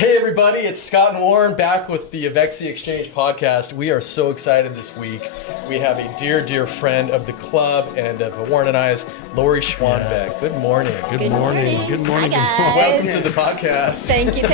Hey everybody, it's Scott and Warren back with the Evexia Exchange podcast. We are so excited this week. We have a dear, dear friend of the club and of Warren and I's, Lori Schwanbeck. Yeah. Good morning. Good morning. Good morning. Hi, guys. Welcome to the podcast. Thank you.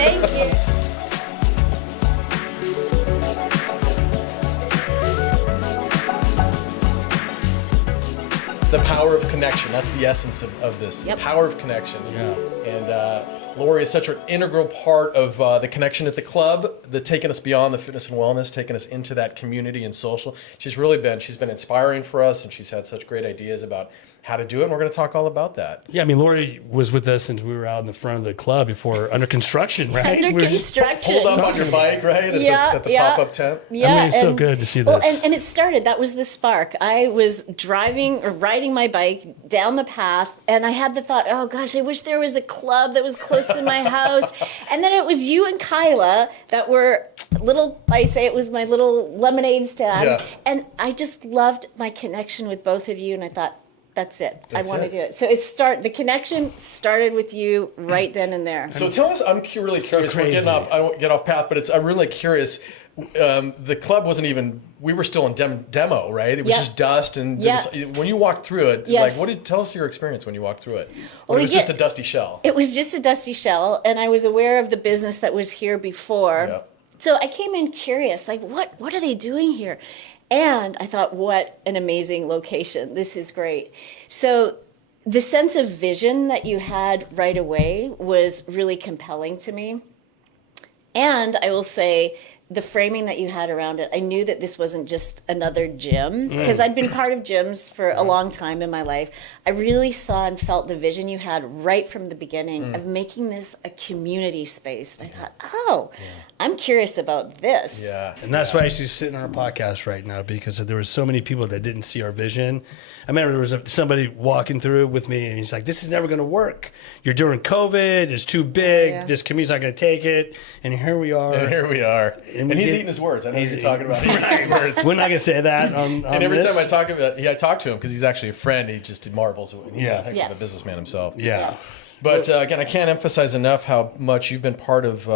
The power of connection. That's the essence of this. Yep. The power of connection. Yeah. And Lori is such an integral part of the connection at the club, taking us beyond the fitness and wellness, taking us into that community and social. She's been inspiring for us, and she's had such great ideas about how to do it, and we're going to talk all about that. Yeah, I mean, Lori was with us since we were out in the front of the club before, under construction, right? Under construction. Pulled up on your bike, right? At the pop-up tent. Yeah, I mean, it's so good to see this. Well, and it started, that was the spark. I was driving or riding my bike down the path, and I had the thought, oh gosh, I wish there was a club that was close to my house. And then it was you and Kyla that were it was my little lemonade stand. Yeah. And I just loved my connection with both of you, and I thought, that's it. I want to do it. So the connection started with you right then and there. So tell us, I'm really curious. So we're getting off. I don't get off path, but I'm really curious. The club wasn't even. We were still in demo, right? It was just dust, and when you walked through it, tell us your experience when you walked through it? Or it was just a dusty shell. It was just a dusty shell, and I was aware of the business that was here before. Yeah. So I came in curious, like, what are they doing here? And I thought, what an amazing location. This is great. So the sense of vision that you had right away was really compelling to me. And I will say, the framing that you had around it, I knew that this wasn't just another gym, because I'd been part of gyms for a long time in my life. I really saw and felt the vision you had right from the beginning of making this a community space. And I thought, I'm curious about this. Yeah. And that's why she's sitting on our podcast right now, because there were so many people that didn't see our vision. I remember there was somebody walking through with me, and he's like, this is never going to work. You're during COVID. It's too big. Yeah. This community's not going to take it. And here we are. And he's eating his words. I know what you're talking about. He's eating his words. We're not going to say that on And every this. time I talk to him, because he's actually a friend, he just marvels. He's a heck of a businessman himself. Yeah. But again, I can't emphasize enough how much you've been part of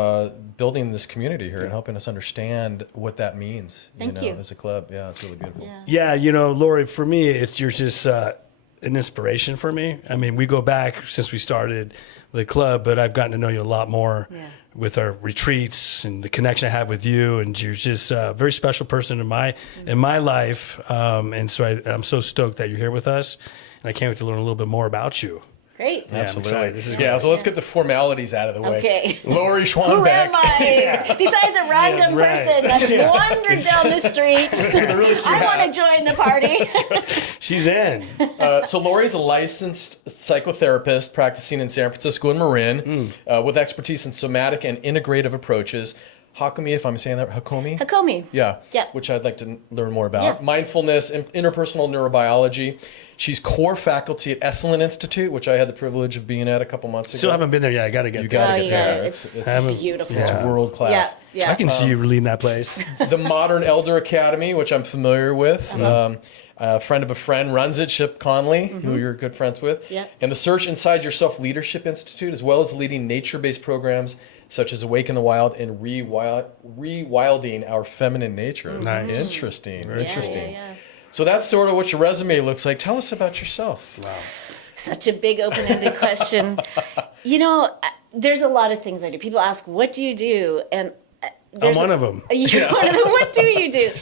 building this community here and helping us understand what that means. Thank you. As a club. Yeah, it's really beautiful. Yeah. Yeah, Lori, for me, you're just an inspiration for me. I mean, we go back since we started the club, but I've gotten to know you a lot more with our retreats and the connection I have with you. And you're just a very special person in my life. And so I'm so stoked that you're here with us. And I can't wait to learn a little bit more about you. Great. Yeah, Absolutely. This is so let's get the formalities out of the way. Okay. Lori Schwanbeck. Who am I? Besides a random person that wandered down the street. With a really cute I hat. want to join the party. She's in. So Lori's a licensed psychotherapist practicing in San Francisco and Marin with expertise in somatic and integrative approaches. Hakomi, if I'm saying that, Hakomi? Yeah. Which I'd like to learn more about. Yeah. Mindfulness, interpersonal neurobiology. She's core faculty at Esalen Institute, which I had the privilege of being at a couple months ago. Still haven't been there yet. I got to get You there. gotta get there. It's beautiful. It's world class. Yeah. I can see you leading that place. The Modern Elder Academy, which I'm familiar with. A friend of a friend runs it, Chip Conley, who you're good friends with. Yeah. And the Search Inside Yourself Leadership Institute, as well as leading nature-based programs such as Awaken the Wild and Rewilding Our Feminine Nature. Nice. Interesting. Yeah. So that's sort of what your resume looks like. Tell us about yourself. Wow. Such a big open-ended question. There's a lot of things I do. People ask, what do you do? And I'm one of them. You're one of them. What do you do?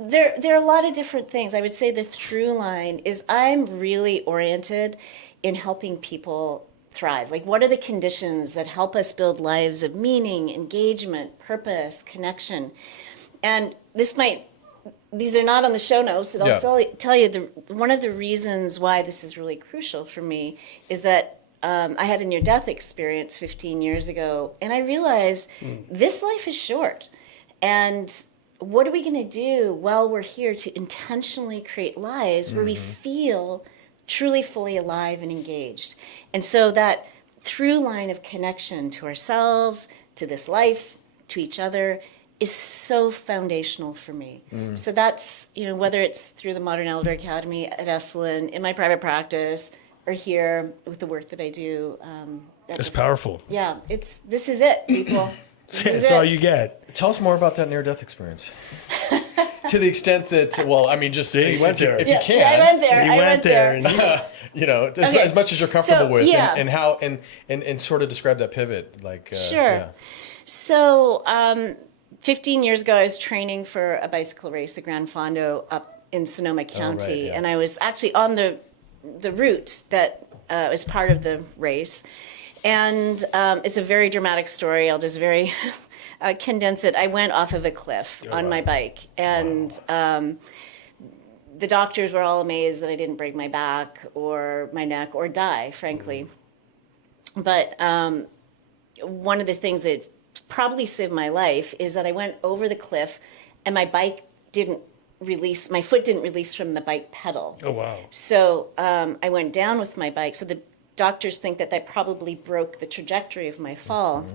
There are a lot of different things. I would say the through line is I'm really oriented in helping people thrive. Like, what are the conditions that help us build lives of meaning, engagement, purpose, connection? And these are not on the show notes, and I'll tell you one of the reasons why this is really crucial for me is that I had a near-death experience 15 years ago, and I realized this life is short. And what are we going to do while we're here to intentionally create lives where we feel truly fully alive and engaged? And so that through line of connection to ourselves, to this life, to each other, is so foundational for me. So that's, whether it's through the Modern Elder Academy at Esalen, in my private practice, or here with the work that I do. It's powerful. Yeah, this is it, people. That's all you get. Tell us more about that near-death experience. To the extent that, well, I mean, just See, you went there. if you can. Yeah, I went there. He I went there. And You know, Okay. as much as you're comfortable So, with, yeah. and how, and sort of describe that pivot, like. Sure. Yeah. So, 15 years ago, I was training for a bicycle race, the Grand Fondo, up in Sonoma County, yeah. and I was actually on the route that was part of the race. And it's a very dramatic story. I'll just very condense it. I went off of a cliff on my bike, and the doctors were all amazed that I didn't break my back or my neck or die, frankly. But one of the things that probably saved my life is that I went over the cliff and my bike didn't release, my foot didn't release from the bike pedal. Oh, wow. So I went down with my bike. So the doctors think that that probably broke the trajectory of my fall.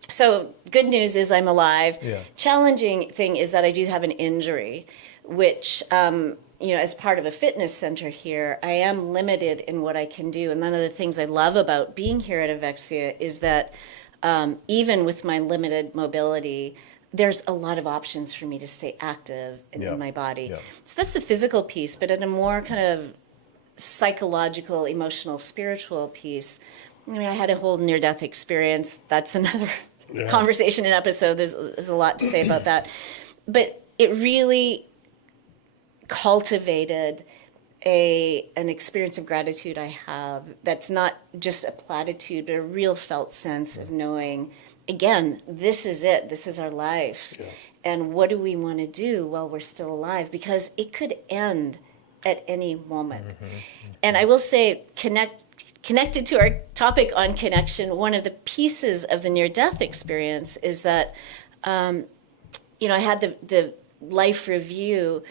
So good news is I'm alive. Yeah. Challenging thing is that I do have an injury, which, you know, as part of a fitness center here, I am limited in what I can do. And one of the things I love about being here at Evexia is that even with my limited mobility, there's a lot of options for me to stay active in my body. Yeah. So that's the physical piece, but at a more kind of psychological, emotional, spiritual piece, I mean, I had a whole near-death experience. That's another conversation and episode. There's a lot to say about that. But it really cultivated an experience of gratitude I have that's not just a platitude, but a real felt sense of knowing, again, this is it. This is our life. Yeah. And what do we want to do while we're still alive? Because it could end at any moment. And I will say, connected to our topic on connection, one of the pieces of the near-death experience is that, you know, I had the life review,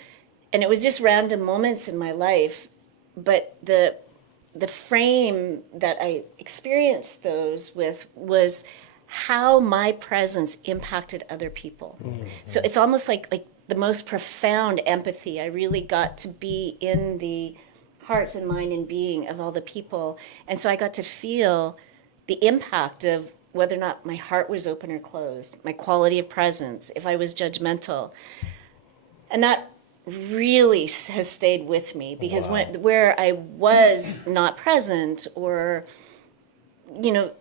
and it was just random moments in my life, but the frame that I experienced those with was how my presence impacted other people. So it's almost like the most profound empathy. I really got to be in the hearts and mind and being of all the people. And so I got to feel the impact of whether or not my heart was open or closed, my quality of presence, if I was judgmental. And that really has stayed with me because where I was not present or, you know,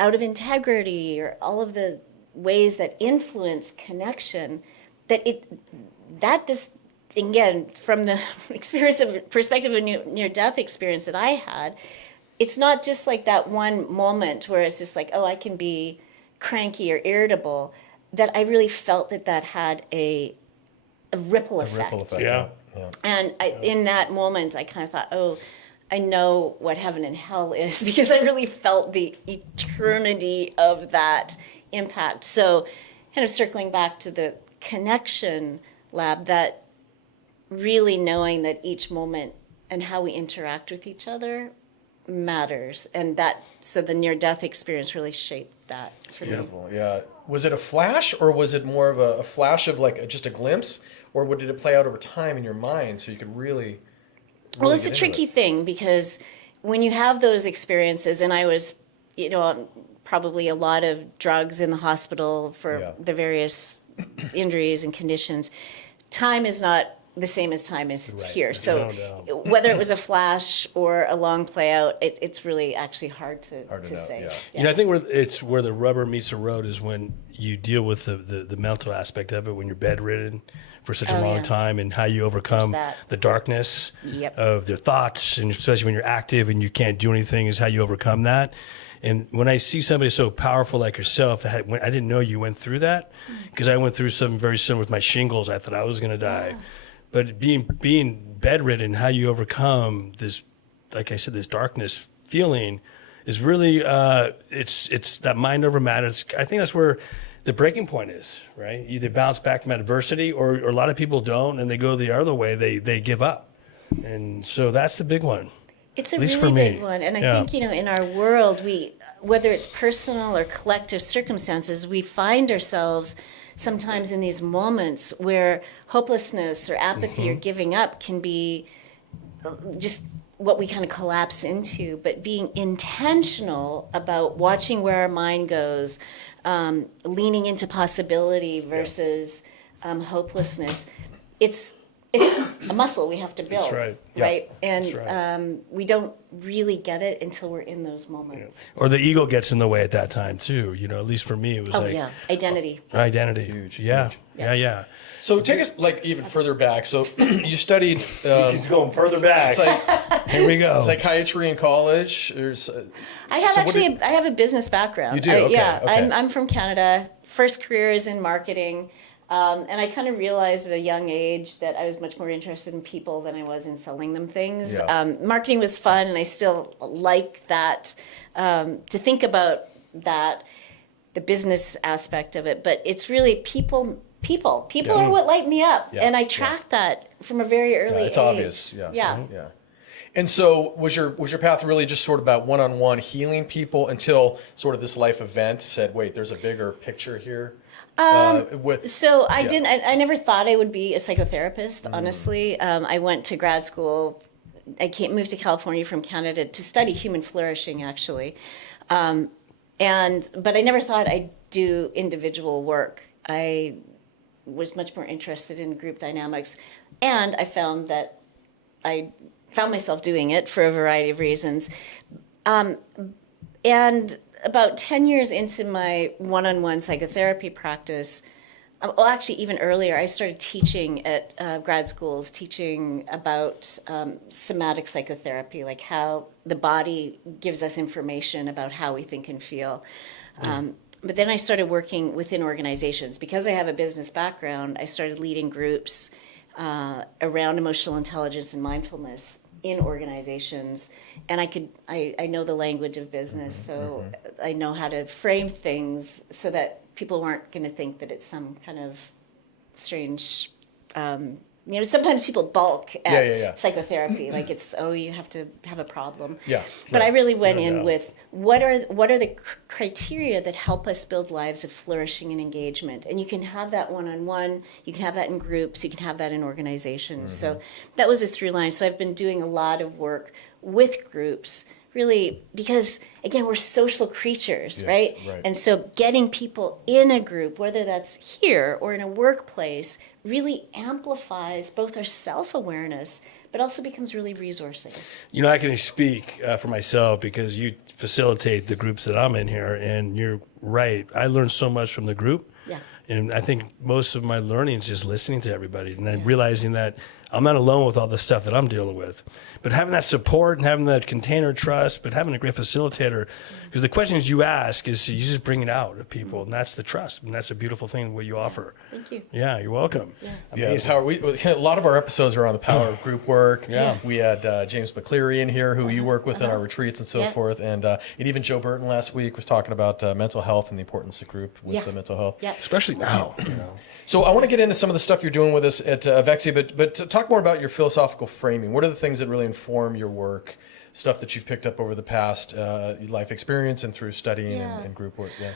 out of integrity or all of the ways that influence connection, that just, again, from the perspective of near-death experience that I had, it's not just like that one moment where it's just like, oh, I can be cranky or irritable, that I really felt that had a ripple effect. Yeah. And in that moment, I kind of thought, oh, I know what heaven and hell is because I really felt the eternity of that impact. So kind of circling back to the connection lab, that really knowing that each moment and how we interact with each other matters. And so the near-death experience really shaped that. Beautiful, yeah. Was it a flash, or was it more of a flash of like just a glimpse, or did it play out over time in your mind so you could really Well, it's a get into tricky it? thing because when you have those experiences, and I was, you know, probably a lot of drugs in the hospital for the various injuries and conditions, time is not the same as time is here. So No. whether it was a flash or a long play out, it's really actually hard to know, say. yeah. You know, I think where the rubber meets the road is when you deal with the mental aspect of it, when you're bedridden for such a long time, and how you overcome the darkness of their thoughts, and especially when you're active and you can't do anything, is how you overcome that. And when I see somebody so powerful like yourself, I didn't know you went through that, because I went through something very similar with my shingles. I thought I was going to die. But being bedridden, how you overcome this, like I said, this darkness feeling is really, it's that mind over matter. I think that's where the breaking point is, right? You either bounce back from adversity, or a lot of people don't, and they go the other way. They give up. And so that's the big one. It's a At least really for me. big one. And I think, you know, in our world, whether it's personal or collective circumstances, we find ourselves sometimes in these moments where hopelessness or apathy or giving up can be just what we kind of collapse into, but being intentional about watching where our mind goes, leaning into possibility versus hopelessness. It's a muscle we have to build, right. right? And That's right. we don't really get it until we're in those moments. Or the ego gets in the way at that time too. You know, at least for me, it was Oh like yeah, identity. identity. Huge, Yeah. huge. Yeah. So take us like even further back. So you studied He's going further back. Here we go. psychiatry in college. I have So what actually, I have a business background. You do? Okay, Yeah, okay. I'm from Canada. First career is in marketing. And I kind of realized at a young age that I was much more interested in people than I was in selling them things. Yeah. Marketing was fun, and I still like that, to think about that, the business aspect of it. But it's really people are what light me up. Yeah, And I tracked that from a very early age. It's obvious. Yeah. Yeah. Yeah. And so was your path really just sort of about one-on-one healing people until sort of this life event said, wait, there's a bigger picture here? So I never thought I would be a psychotherapist, honestly. I went to grad school. Moved to California from Canada to study human flourishing, actually. But I never thought I'd do individual work. I was much more interested in group dynamics. And I found myself doing it for a variety of reasons. And about 10 years into my one-on-one psychotherapy practice, well, actually even earlier, I started teaching at grad schools, teaching about somatic psychotherapy, like how the body gives us information about how we think and feel. But then I started working within organizations. Because I have a business background, I started leading groups around emotional intelligence and mindfulness in organizations, and I know the language of business, so I know how to frame things so that people weren't going to think that it's some kind of strange. Sometimes people balk at psychotherapy, like it's you have to have a problem. Yeah, But right. I really went in with what are the criteria that help us build lives of flourishing and engagement, and you can have that one-on-one, you can have that in groups, you can have that in organizations. So that was a through line. So I've been doing a lot of work with groups, really, because again, we're social creatures, Yes, right? right. And so getting people in a group, whether that's here or in a workplace, really amplifies both our self-awareness, but also becomes really resourcing. You know, I can speak for myself because you facilitate the groups that I'm in here, and you're right. I learned so much from the group. Yeah. And I think most of my learning is just listening to everybody and then realizing that I'm not alone with all the stuff that I'm dealing with. But having that support and having that container trust, but having a great facilitator, because the questions you ask is you just bring it out of people, and that's the trust. And that's a beautiful thing what you offer. Thank you. Yeah, you're welcome. Yeah, the power, a lot of our episodes are on the power of group work. Yeah. We had James McCleary in here, who you work with in our retreats and so forth. And even Joe Burton last week was talking about mental health and the importance of group with the mental health. Yeah. Especially now, you know. So I want to get into some of the stuff you're doing with us at Evexia, but to talk more about your philosophical framing. What are the things that really inform your work, stuff that you've picked up over the past life experience and through studying and group work? Yeah.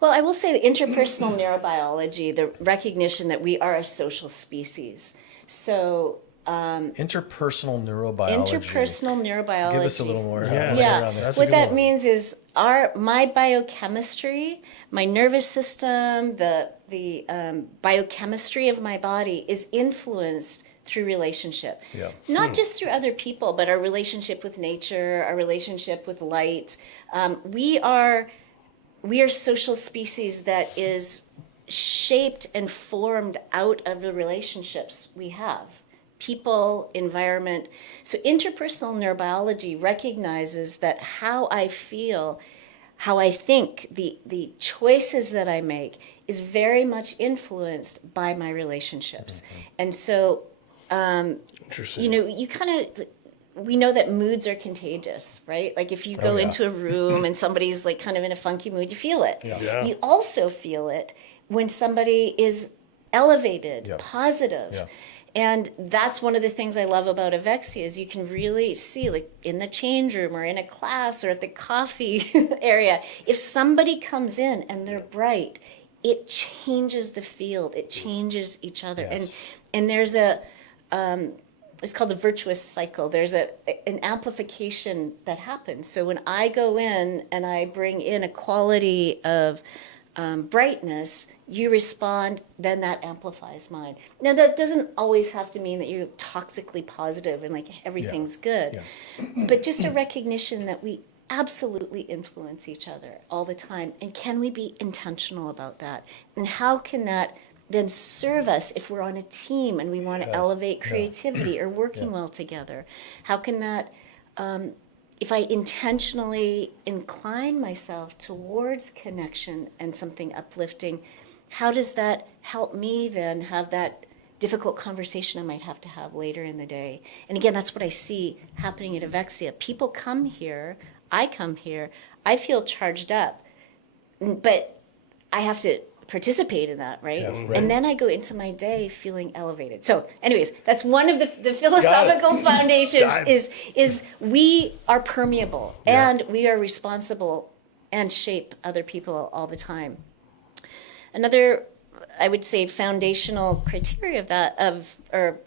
Well, I will say the interpersonal neurobiology, the recognition that we are a social species. So Interpersonal neurobiology. interpersonal neurobiology. Give us a little more. Yeah. flavor Yeah, on that. That's a what good that one. means is my biochemistry, my nervous system, the biochemistry of my body is influenced through relationship. Yeah. Not just through other people, but our relationship with nature, our relationship with light. We are social species that is shaped and formed out of the relationships we have. People, environment. So interpersonal neurobiology recognizes that how I feel, how I think, the choices that I make is very much influenced by my relationships. And so, Interesting. we know that moods are contagious, right? Like if you go into a room and somebody's like kind of in a funky mood, you feel it. Yeah. You also feel it when somebody is elevated, Yeah. positive. Yeah. And that's one of the things I love about Evexia is you can really see, like in the change room or in a class or at the coffee area, if somebody comes in and they're bright, it changes the field. It changes each other. Yes. And there's a it's called a virtuous cycle. There's an amplification that happens. So when I go in and I bring in a quality of brightness, you respond, then that amplifies mine. Now, that doesn't always have to mean that you're toxically positive and like everything's good, but just a recognition that we absolutely influence each other all the time. And can we be intentional about that? And how can that then serve us if we're on a team and we want to elevate creativity or working well together? How can that, if I intentionally incline myself towards connection and something uplifting, how does that help me then have that difficult conversation I might have to have later in the day? And again, that's what I see happening at Evexia. People come here, I come here, I feel charged up, but I have to participate in that, right? Yeah, right. And then I go into my day feeling elevated. So anyways, that's one of the philosophical foundations is we are permeable and we are responsible and shape other people all the time. Another, I would say, foundational criteria of that, or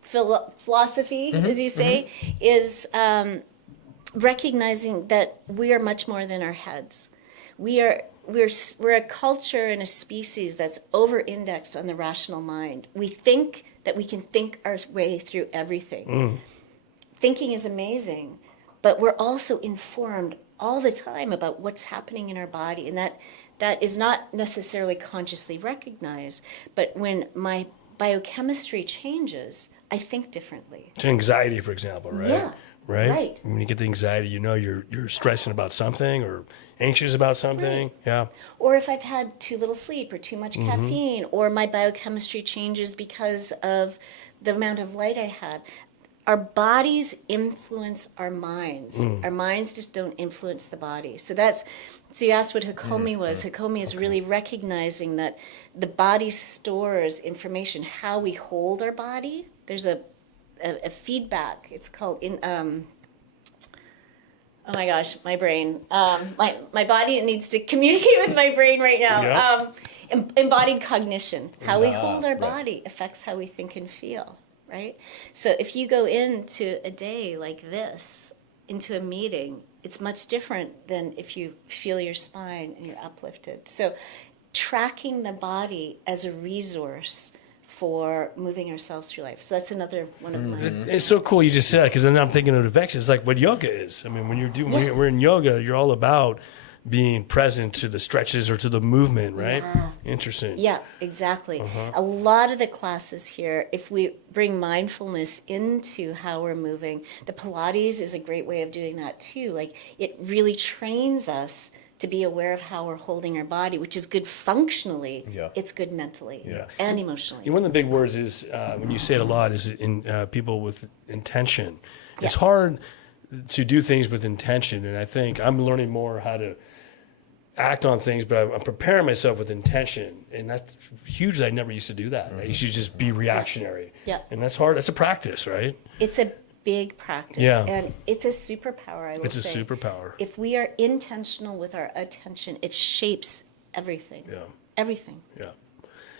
philosophy, as you say, is recognizing that we are much more than our heads. We're a culture and a species that's over-indexed on the rational mind. We think that we can think our way through everything. Thinking is amazing, but we're also informed all the time about what's happening in our body, and that is not necessarily consciously recognized. But when my biochemistry changes, I think differently. It's anxiety, for example, right? Yeah. Right. When you get the anxiety, you know you're stressing about something or anxious about something. Right. Yeah. Or if I've had too little sleep or too much caffeine, or my biochemistry changes because of the amount of light I had. Our bodies influence our minds. Our minds just don't influence the body. So you asked what Hakomi was. Hakomi is really recognizing that the body stores information, how we hold our body. There's a feedback. It's called oh my gosh, my brain. My body needs to communicate with my brain right now. Yeah. Embodied cognition. How we hold our body affects how we think and feel, right? So if you go into a day like this, into a meeting, it's much different than if you feel your spine and you're uplifted. So tracking the body as a resource for moving ourselves through life. So that's another one of mine. It's so cool you just said, because then I'm thinking of Evexia. It's like what yoga is. I mean, when we're in yoga, you're all about being present to the stretches or to the movement, right? Yeah. Interesting. Yeah, exactly. A lot of the classes here, if we bring mindfulness into how we're moving, the Pilates is a great way of doing that too. Like, it really trains us to be aware of how we're holding our body, which is good functionally. Yeah. It's good mentally Yeah. and emotionally. One of the big words is, when you say it a lot, is in people with intention. It's hard to do things with intention, and I think I'm learning more how to act on things, but I'm preparing myself with intention, and that's huge. I never used to do that. I used to just be reactionary. Yeah. And that's hard. That's a practice, right? It's a big practice, Yeah. and it's a superpower, I will It's a say. superpower. If we are intentional with our attention, it shapes everything. Yeah. Everything. Yeah.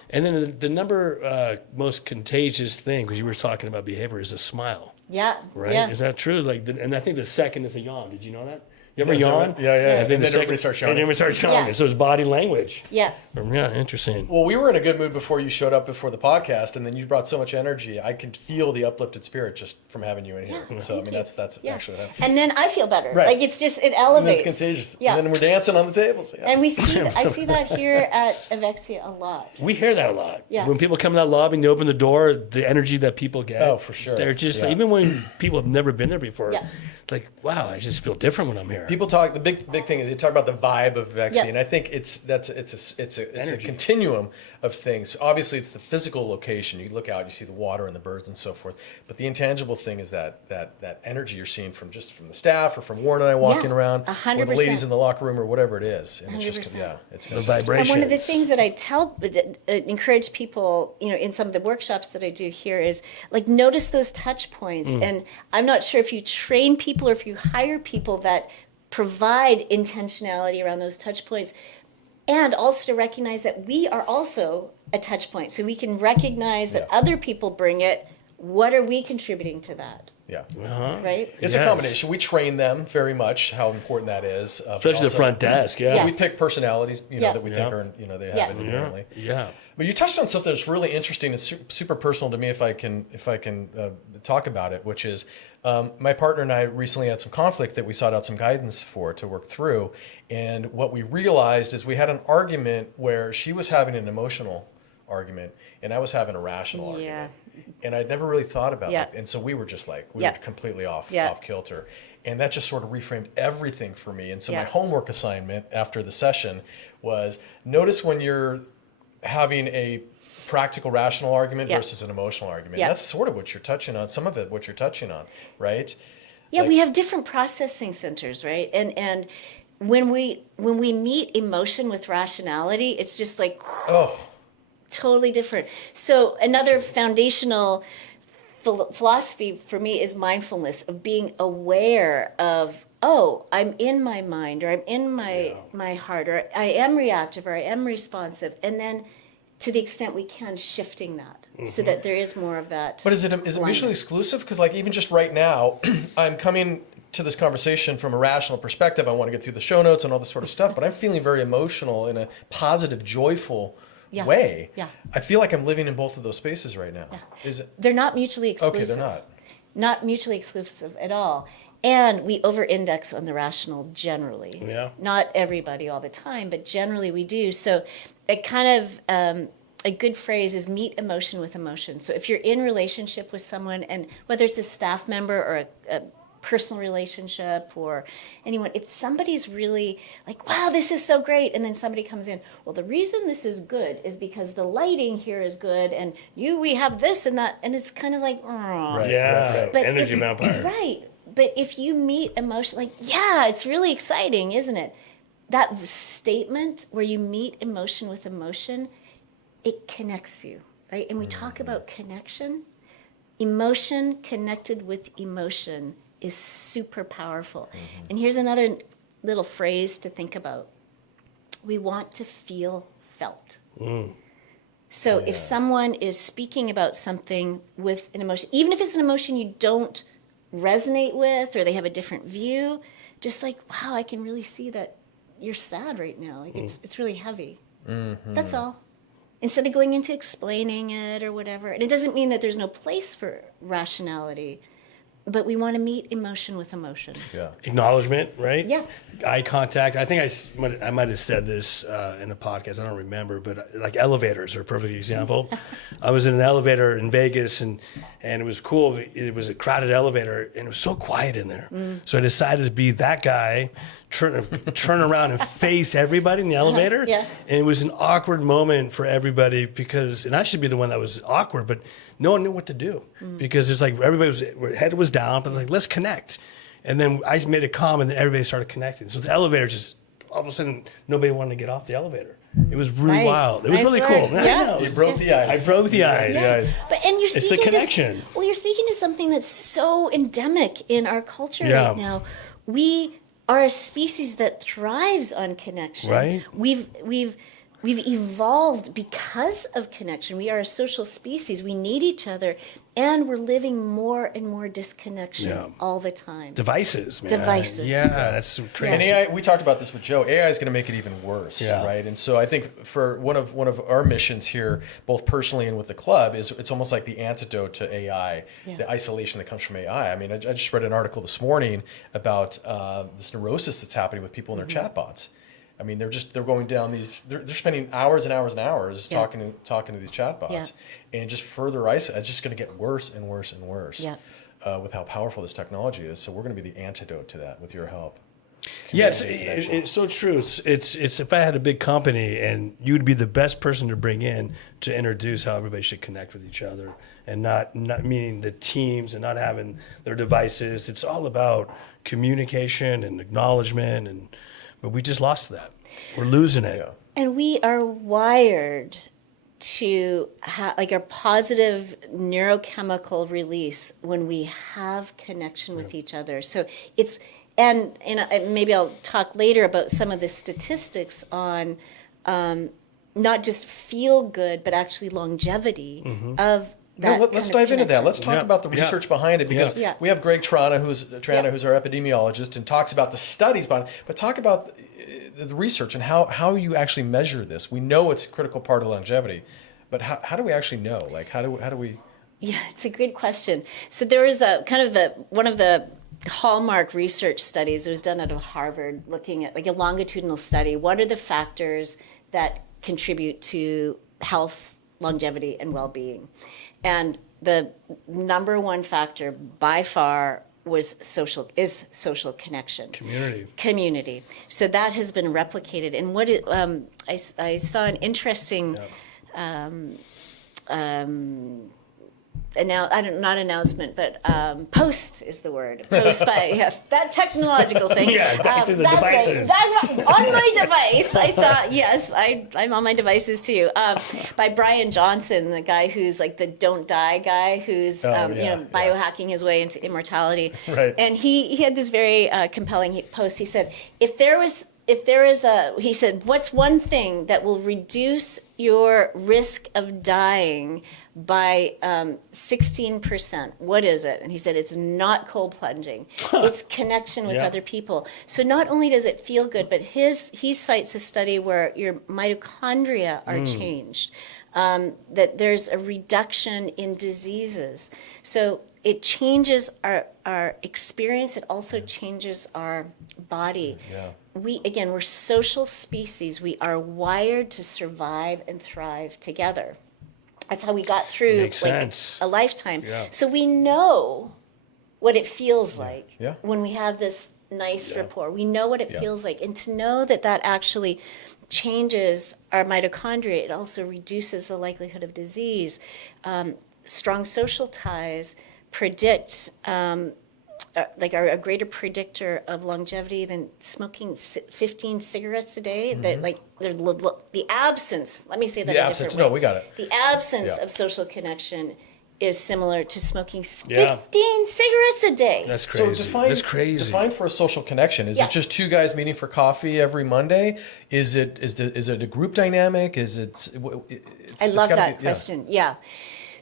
And then the number most contagious thing, because you were talking about behavior, is a smile, Yeah. right? Yeah. Is that true? Like, and I think the second is a yawn. Did you know that? You ever Yeah, so- yawn? yeah. And then And then everybody starts yawning. And everybody starts yawning. Yeah. So it's body language. Yeah. Yeah, interesting. Well, we were in a good mood before you showed up before the podcast, and then you brought so much energy. I could feel the uplifted spirit just from having you in here. Yeah, So I thank mean, you. that's Yeah. actually what happened. And then I feel better. Right. Like, it's just, it And elevates. it's contagious. Yeah. And then we're dancing on the tables. Yeah. And I see that here at Evexia a lot. We hear that a lot. Yeah. When people come in that lobby and they open the door, the energy that people get. Oh, for sure. They're just, Yeah. even when people have never been there before, Yeah. like, wow, I just feel different when I'm here. People talk. The big thing is they talk about the vibe of Vexia, Yeah. and I think it's a Energy. continuum of things. Obviously, it's the physical location. You look out, you see the water and the birds and so forth. But the intangible thing is that energy you're seeing from the staff or from Warren and I walking Yeah, around, or the 100%. ladies in the locker room or whatever it is. And it's just 100%. it's The fantastic. vibration. And one of the things that I encourage people, in some of the workshops that I do here is, like, notice those touch points. And I'm not sure if you train people or if you hire people that provide intentionality around those touch points, and also to recognize that we are also a touch point. So we can recognize that other people bring it, what are we contributing to that? Yeah. Right? It's Yes. a combination. We train them very much how important that is. But Especially the also, front desk. Yeah. We pick personalities, Yeah. that we think are, they have Yeah. it inherently. Yeah. But you touched on something that's really interesting and super personal to me, if I can talk about it, which is my partner and I recently had some conflict that we sought out some guidance for to work through. And what we realized is we had an argument where she was having an emotional argument and I was having a rational argument. And I'd never really thought about it. And so we were just like, we were completely off kilter. And that just sort of reframed everything for me. And so my homework assignment after the session was notice when you're having a practical, rational argument versus an emotional argument. That's sort of what you're touching on, some of it what you're touching on, right? Yeah, we have different processing centers, right? And when we meet emotion with rationality, it's just like totally different. So another foundational philosophy for me is mindfulness, of being aware of, I'm in my mind, or I'm in my heart, or I am reactive, or I am responsive, and then to the extent we can, shifting that so that there is more of that. But is it mutually exclusive? Because like even just right now, I'm coming to this conversation from a rational perspective. I want to get through the show notes and all this sort of stuff, but I'm feeling very emotional in a positive, joyful way. Yeah. I feel like I'm living in both of those spaces right now. Yeah. They're not mutually exclusive. Okay, they're not. Not mutually exclusive at all. And we over-index on the rational generally. Yeah. Not everybody all the time, but generally we do. So it kind of, a good phrase is meet emotion with emotion. So if you're in relationship with someone, and whether it's a staff member or a personal relationship or anyone, if somebody's really like, wow, this is so great, and then somebody comes in, well, the reason this is good is because the lighting here is good, and we have this and that, and it's kind of like, Right. But Energy vampire. Right. But if you meet emotion, like, yeah, it's really exciting, isn't it? That statement where you meet emotion with emotion, it connects you, right? And we talk about connection. Emotion connected with emotion is super powerful. And here's another little phrase to think about. We want to feel felt. So if someone is speaking about something with an emotion, even if it's an emotion you don't resonate with, or they have a different view, just like, wow, I can really see that you're sad right now. Like it's really heavy. That's all. Instead of going into explaining it or whatever. And it doesn't mean that there's no place for rationality, but we want to meet emotion with emotion. Yeah. Acknowledgement, right? Yeah. Eye contact. I think I might have said this in a podcast. I don't remember, but like elevators are a perfect example. I was in an elevator in Vegas, and it was cool. It was a crowded elevator, and it was so quiet in there. So I decided to be that guy, turn around and face everybody in the elevator. Yeah. And it was an awkward moment for everybody and I should be the one that was awkward, but no one knew what to do because it's like head was down, but like, let's connect. And then I made it calm, and then everybody started connecting. So the elevator just, all of a sudden, nobody wanted to get off the elevator. It was really wild. It was really cool. Yeah. You broke the ice. I broke the ice. Yes. But and you're speaking It's the connection. You're speaking to something that's so endemic in our culture right now. We are a species that thrives on connection. Right. We've evolved because of connection. We are a social species. We need each other, and we're living more and more disconnection all the time. Devices, man. Devices. Yeah, that's crazy. And AI, we talked about this with Joe. AI is going to make it even worse, right? And so I think for one of our missions here, both personally and with the club, is it's almost like the antidote to AI, the isolation that comes from AI. I mean, I just read an article this morning about this neurosis that's happening with people in their chatbots. I mean, they're going down they're spending hours and hours and hours talking to these chatbots, and just further isolate. It's just going to get worse and worse and worse with how powerful this technology is. So we're going to be the antidote to that with your help. Yes, it's so true. It's if I had a big company, and you'd be the best person to bring in to introduce how everybody should connect with each other, and not meaning the teams and not having their devices. It's all about communication and acknowledgement, but we just lost that. We're losing it. Yeah. And we are wired to like a positive neurochemical release when we have connection with each other. So it's, and maybe I'll talk later about some of the statistics on not just feel good, but actually longevity of Let's dive into that. Let's talk Yeah. about the Yeah. research behind it, because Yeah. we have Greg Trana, who's our epidemiologist, and talks about the studies behind it. But talk about the research and how you actually measure this. We know it's a critical part of longevity, but how do we actually know? Like, how do we? Yeah, it's a good question. So there was a kind of one of the hallmark research studies that was done out of Harvard, looking at like a longitudinal study. What are the factors that contribute to health, longevity, and well-being? And the number one factor by far is social connection. Community. So that has been replicated. And I saw an interesting not announcement, but post is the word. Post by that technological thing. Yeah, back to the devices. On my device, I saw. Yes, I'm on my devices too. By Brian Johnson, the guy who's like the don't die guy, who's biohacking his way into immortality. Right. And he had this very compelling post. He said, he said, what's one thing that will reduce your risk of dying by 16%? What is it? And he said, it's not cold plunging. It's connection with other people. So not only does it feel good, but he cites a study where your mitochondria are changed, that there's a reduction in diseases. So it changes our experience. It also changes our body. Yeah. We're social species. We are wired to survive and thrive together. That's how we got through Makes sense. a lifetime. Yeah. So we know what it feels like Yeah. when we have this nice rapport. We know what it feels like. And to know that actually changes our mitochondria, it also reduces the likelihood of disease. Strong social ties predict are a greater predictor of longevity than smoking 15 cigarettes a day. That the absence. Let me say that. The a absence. different No, way. we got it. The absence of social connection is similar to smoking 15 Yeah. cigarettes a day. That's crazy. That's crazy. Define for a social connection. Is it just two guys meeting for coffee every Monday? Is it a group dynamic? Is it? I love that question. Yeah.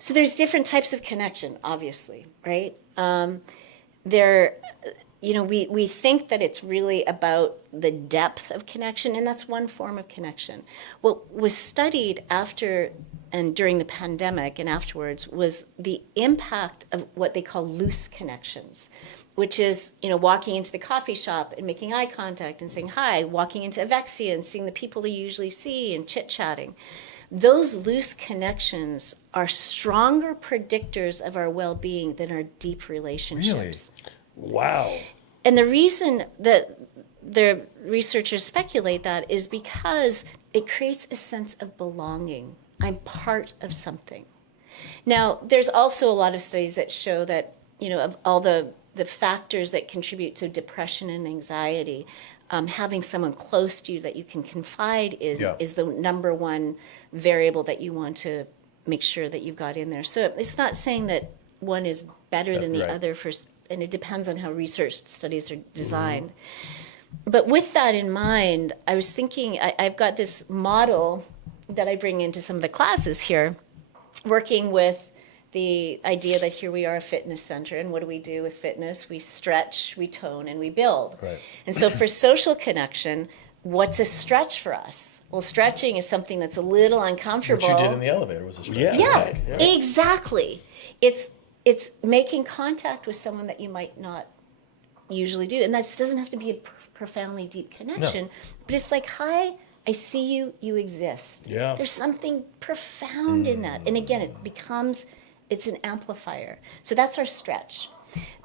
So there's different types of connection, obviously, right? We think that it's really about the depth of connection, and that's one form of connection. What was studied after and during the pandemic and afterwards was the impact of what they call loose connections, which is, walking into the coffee shop and making eye contact and saying hi, walking into Evexia and seeing the people they usually see and chit-chatting. Those loose connections are stronger predictors of our well-being than our deep relationships. Really? Wow. And the reason that the researchers speculate that is because it creates a sense of belonging. I'm part of something. Now, there's also a lot of studies that show that, of all the factors that contribute to depression and anxiety, having someone close to you that you can confide in is the number one variable that you want to make sure that you've got in there. So it's not saying that one is better than the other, and it depends on how research studies are designed. But with that in mind, I was thinking, I've got this model that I bring into some of the classes here, working with the idea that here we are a fitness center, and what do we do with fitness? We stretch, we tone, and we build. Right. And so for social connection, what's a stretch for us? Well, stretching is something that's a little uncomfortable. What you did in the elevator was a stretch. Yeah, exactly. It's making contact with someone that you might not usually do. And that doesn't have to be a profoundly deep connection, but it's like, hi, I see you, you exist. Yeah. There's something profound in that. And again, it's an amplifier. So that's our stretch.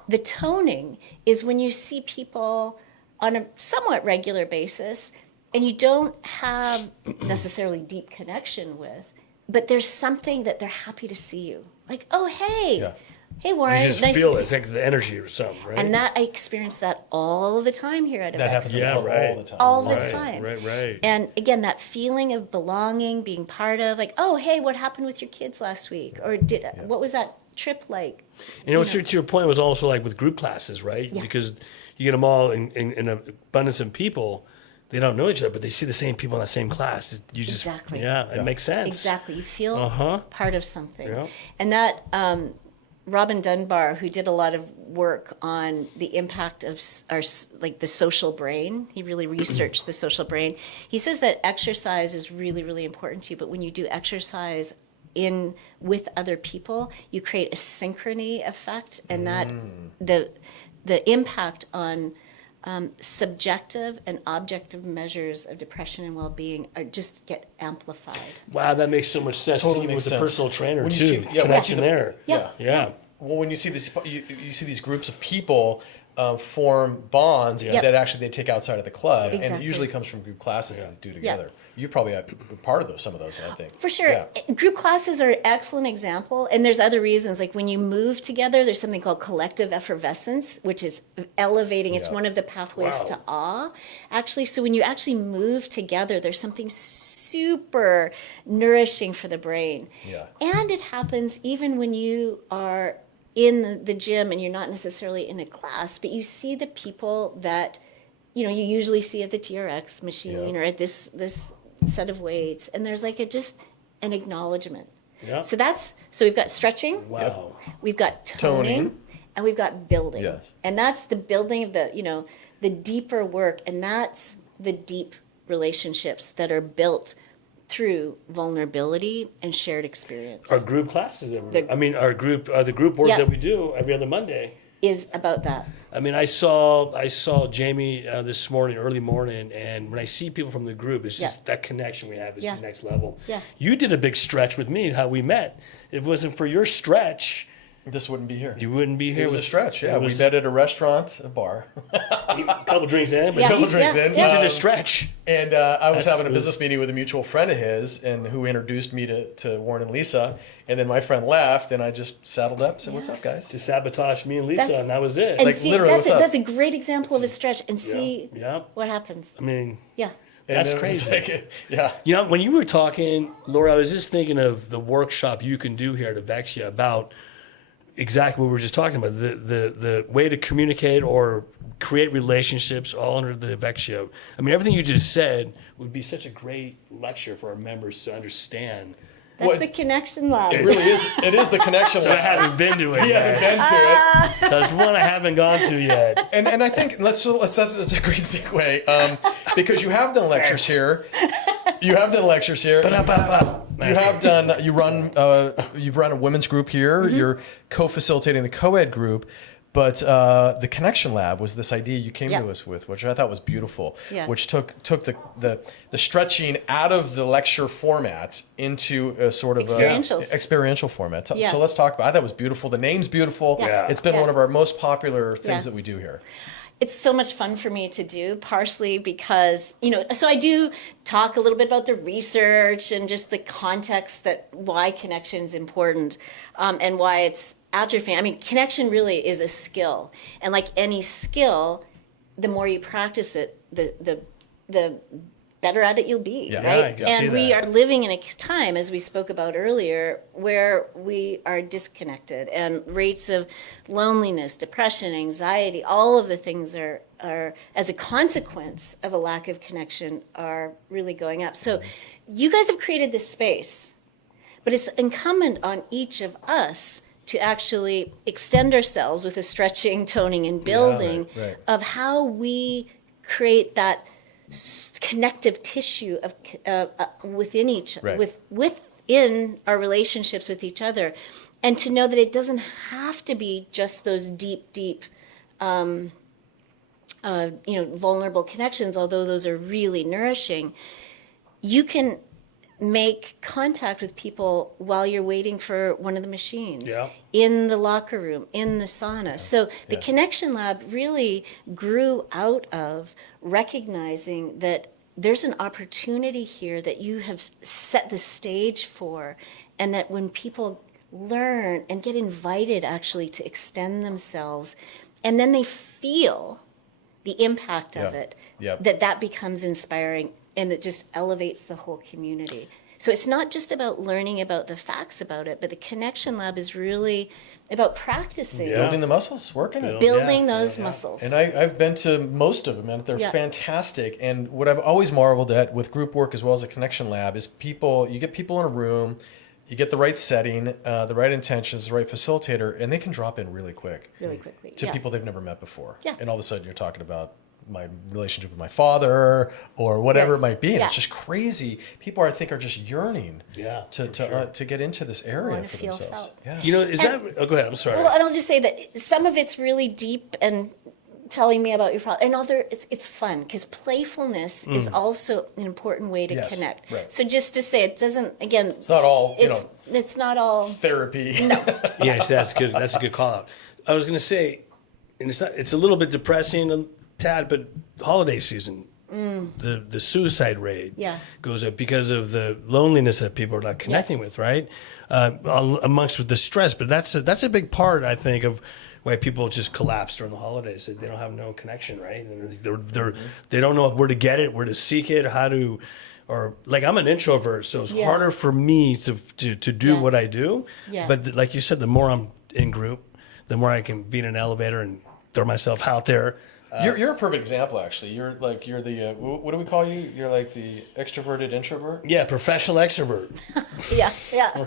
The toning is when you see people on a somewhat regular basis and you don't have necessarily deep connection with, but there's something that they're happy to see you. Like, oh, hey, hey, Warren. You just nice feel to it. It's like the energy or something, right? And that I experience that all the time here at Evexia. That happens to people all the time. All the time. Right. And again, that feeling of belonging, being part of, like, oh, hey, what happened with your kids last week? Or what was that trip like? To your point was also like with group classes, right? Yeah. Because you get them all in an abundance of people, they don't know each other, but they see the same people in that same class. You just, Exactly. it makes sense. Exactly. You feel part of something. Yeah. And that Robin Dunbar, who did a lot of work on the impact of our, like the social brain, he really researched the social brain. He says that exercise is really, really important to you, but when you do exercise with other people, you create a synchrony effect, and that the impact on subjective and objective measures of depression and well-being just get amplified. Wow, that makes so much sense. Totally Even makes with the sense. personal trainer When you too. see- yeah, when you Connection see the- there. Yeah. Well, when you see this, you see these groups of people form bonds Yeah. that actually they take outside of the club, and Exactly. it usually comes from group classes that they do together. You probably have part of those, some of those, I think. For sure. Yeah. Group classes are an excellent example. And there's other reasons. Like when you move together, there's something called collective effervescence, which is elevating. It's Yeah. one of the pathways Wow. to awe, actually. So when you actually move together, there's something super nourishing for the brain. Yeah. And it happens even when you are in the gym and you're not necessarily in a class, but you see the people that you usually see at the TRX machine or at this set of weights, and there's like just an acknowledgement. Yeah. So we've got stretching, Wow. we've got toning, Toning. and we've got building. Yes. And that's the building of the deeper work, and that's the deep relationships that are built through vulnerability and shared experience. Our group classes our group the group work Yeah. that we do every other Monday. Is about that. I mean, I saw Jamie this morning, early morning, and when I see people from the group, it's just that connection we have is Yeah. the next level. Yeah. You did a big stretch with me, how we met. If it wasn't for your stretch, This wouldn't be here. you wouldn't be here. It was a with- stretch, yeah. it We was met at a restaurant, a bar, a couple drinks in, but Yeah. couple drinks in. you did a stretch. And I was That's having a really- business meeting with a mutual friend of his, and who introduced me to Warren and Lisa. And then my friend left, and I just saddled up, said, "What's up, guys?" To sabotage me and Lisa, That's- and that was it. And Like, see, literally, what's up? that's a great example of a stretch, and see Yeah. what happens. I mean, Yeah. And That's it was crazy. like, yeah. you know, when you were talking, Laura, I was just thinking of the workshop you can do here at Evexia about exactly what we were just talking about, the way to communicate or create relationships all under the Evexia. I mean, everything you just said would be such a great lecture for our members to understand. That's What- the connection lab. It really is. It is the connection. I haven't been to it He hasn't yet. been to it. That's one I haven't gone to yet. And I think that's a great segue because you have done lectures here. You have done lectures here. You have done. You've run a women's group here. You're co-facilitating the co-ed group. But the Connection Lab was this idea you came Yeah. to us with, which I thought was beautiful, Yeah. which took the stretching out of the lecture format into a sort of experiential format. Yeah. So let's talk about it. I thought it was beautiful. The name's beautiful. Yeah. It's been Yeah. one of our most popular things Yeah. that we do here. It's so much fun for me to do, partially because, so I do talk a little bit about the research and just the context that why connection is important and why it's atrophying. I mean, connection really is a skill. And like any skill, the more you practice it, the better at it you'll be, Yeah. Yeah, I right? can see And we that. are living in a time, as we spoke about earlier, where we are disconnected, and rates of loneliness, depression, anxiety, all of the things are as a consequence of a lack of connection are really going up. So you guys have created this space, but it's incumbent on each of us to actually extend ourselves with a stretching, toning, and building right. of how we create that connective tissue of within Right. within our relationships with each other, and to know that it doesn't have to be just those deep vulnerable connections, although those are really nourishing. You can make contact with people while you're waiting for one of the machines, Yeah. in the locker room, in the sauna. So the Connection Lab really grew out of recognizing that there's an opportunity here that you have set the stage for, and that when people learn and get invited actually to extend themselves, and then they feel the impact of Yeah. it, Yep. that becomes inspiring, and it just elevates the whole community. So it's not just about learning about the facts about it, but the Connection Lab is really about practicing, Building the muscles, working it. building those muscles. And I've been to most of them, and they're fantastic. And what I've always marveled at with group work as well as the Connection Lab is you get people in a room, you get the right setting, the right intentions, the right facilitator, and they can drop in really quick. Really quickly. To people they've never met before. Yeah. And all of a sudden you're talking about my relationship with my father or whatever it might be. And it's just crazy. People, I think, are just yearning to get into this area for feel themselves. felt. Yeah. You know, go ahead. I'm sorry. Well, and I'll just say that some of it's really deep and telling me about your father, and it's fun because playfulness is also an important way to connect. Right. So just to say, it doesn't, again, It's not all, it's not all therapy. No. Yes, that's good. That's a good call out. I was going to say, and it's a little bit depressing, a tad, but holiday season, the suicide rate goes up because of the loneliness that people are not connecting with, right? Amongst with the stress, but that's a big part, I think, of why people just collapse during the holidays. They don't have no connection, right? They don't know where to get it, where to seek it, how to. Or like I'm an introvert, so it's harder for me to do what I do. Yeah. But like you said, the more I'm in group, the more I can be in an elevator and throw myself out there. You're a perfect example, actually. You're the what do we call you? You're like the extroverted introvert. Yeah, professional extrovert. yeah.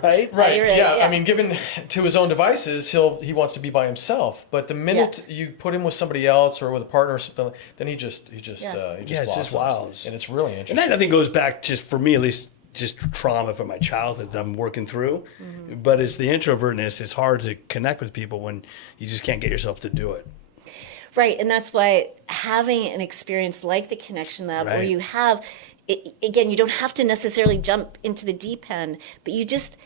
Right. Yeah. I mean, given to his own devices, he wants to be by himself. But the minute you put him with somebody else or with a partner or something, then he just blossoms. It's just wild. And it's really interesting. And that I think goes back just for me at least. Just trauma from my childhood that I'm working through, but it's the introvertness. It's hard to connect with people when you just can't get yourself to do it. Right, and that's why having an experience like the Connection Lab, where you have, again, you don't have to necessarily jump into the deep end, but you just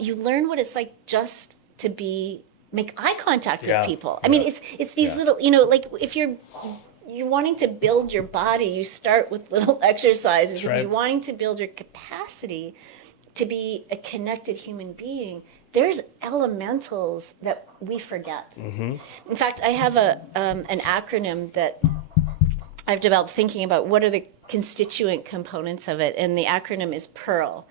you learn what it's like just to make eye contact with people. I mean, it's these little, like if you're wanting to build your body, you start with little exercises. If you're wanting to build your capacity to be a connected human being, there's elementals that we forget. In fact, I have an acronym that I've developed thinking about what are the constituent components of it, and the acronym is PEARL.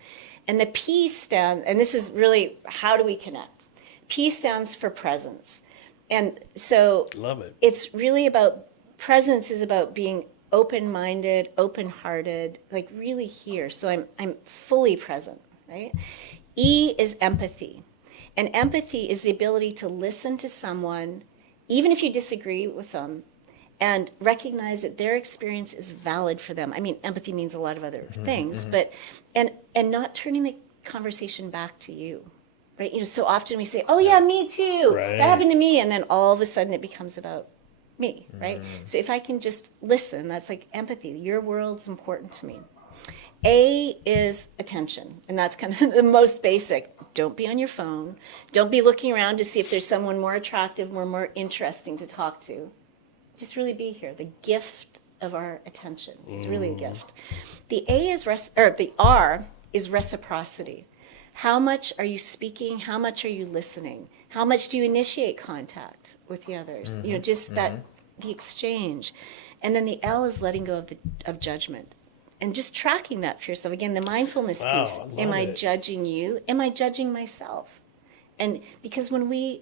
And the P and this is really, how do we connect? P stands for presence. And so love it. It's really about, presence is about being open-minded, open-hearted, like really here. So I'm fully present, right? E is empathy. And empathy is the ability to listen to someone, even if you disagree with them, and recognize that their experience is valid for them. I mean, empathy means a lot of other things, but and not turning the conversation back to you, right? So often we say, "Oh yeah, me too. That happened to me," and then all of a sudden it becomes about me, right? So if I can just listen, that's like empathy. Your world's important to me. A is attention, and that's kind of the most basic. Don't be on your phone. Don't be looking around to see if there's someone more attractive, more interesting to talk to. Just really be here. The gift of our attention. It's really a gift. The the R is reciprocity. How much are you speaking? How much are you listening? How much do you initiate contact with the others? The exchange. And then the L is letting go of judgment. And just tracking that for yourself. Again, the mindfulness piece. Am I judging you? Am I judging myself? And because when we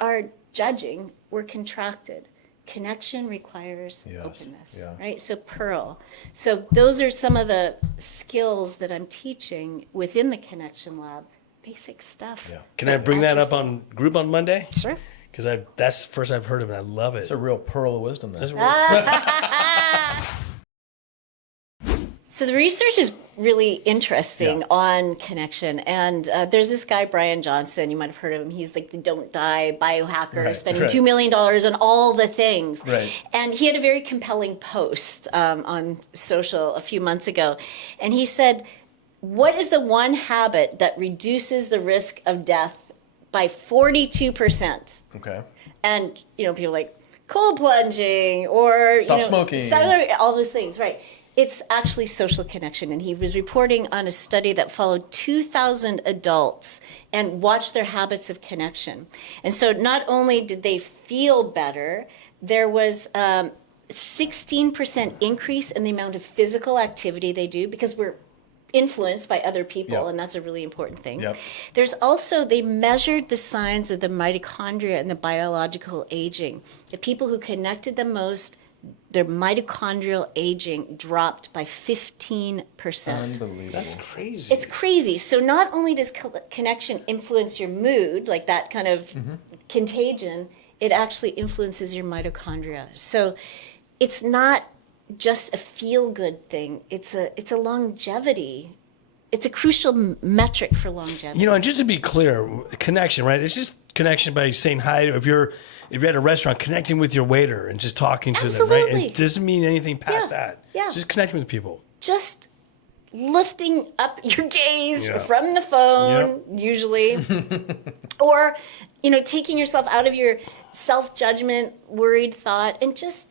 are judging, we're contracted. Connection requires openness, right? So PEARL. So those are some of the skills that I'm teaching within the Connection Lab. Basic stuff. Yeah. Can I bring that up on group on Monday? Sure. Because that's the first I've heard of it. I love it. It's a real pearl of wisdom. That's So the research is really interesting on connection. And there's this guy, Brian Johnson, you might have heard of him. He's like the don't die biohacker, spending $2 million on all the things. Right. And he had a very compelling post on social a few months ago. And he said, what is the one habit that reduces the risk of death by 42%? Okay. And, people like cold plunging or stop smoking, all those things, right? It's actually social connection. And he was reporting on a study that followed 2,000 adults and watched their habits of connection. And so not only did they feel better, there was 16% increase in the amount of physical activity they do because we're influenced by other people, Yep. and that's a really important thing. Yep. There's also, they measured the signs of the mitochondria and the biological aging. The people who connected the most, their mitochondrial aging dropped by 15%. Unbelievable. That's crazy. It's crazy. So not only does connection influence your mood, like that kind of contagion, it actually influences your mitochondria. So it's not just a feel-good thing. It's a longevity. It's a crucial metric for longevity. You know, and just to be clear, connection, right? It's just connection by saying hi. If you're at a restaurant, connecting with your waiter and just talking to them, right? Absolutely. It doesn't mean anything past Yeah. that. Yeah. Just connecting with people. Just lifting up your gaze Yeah. from the phone, usually, or, taking yourself out of your self-judgment, worried thought, and just,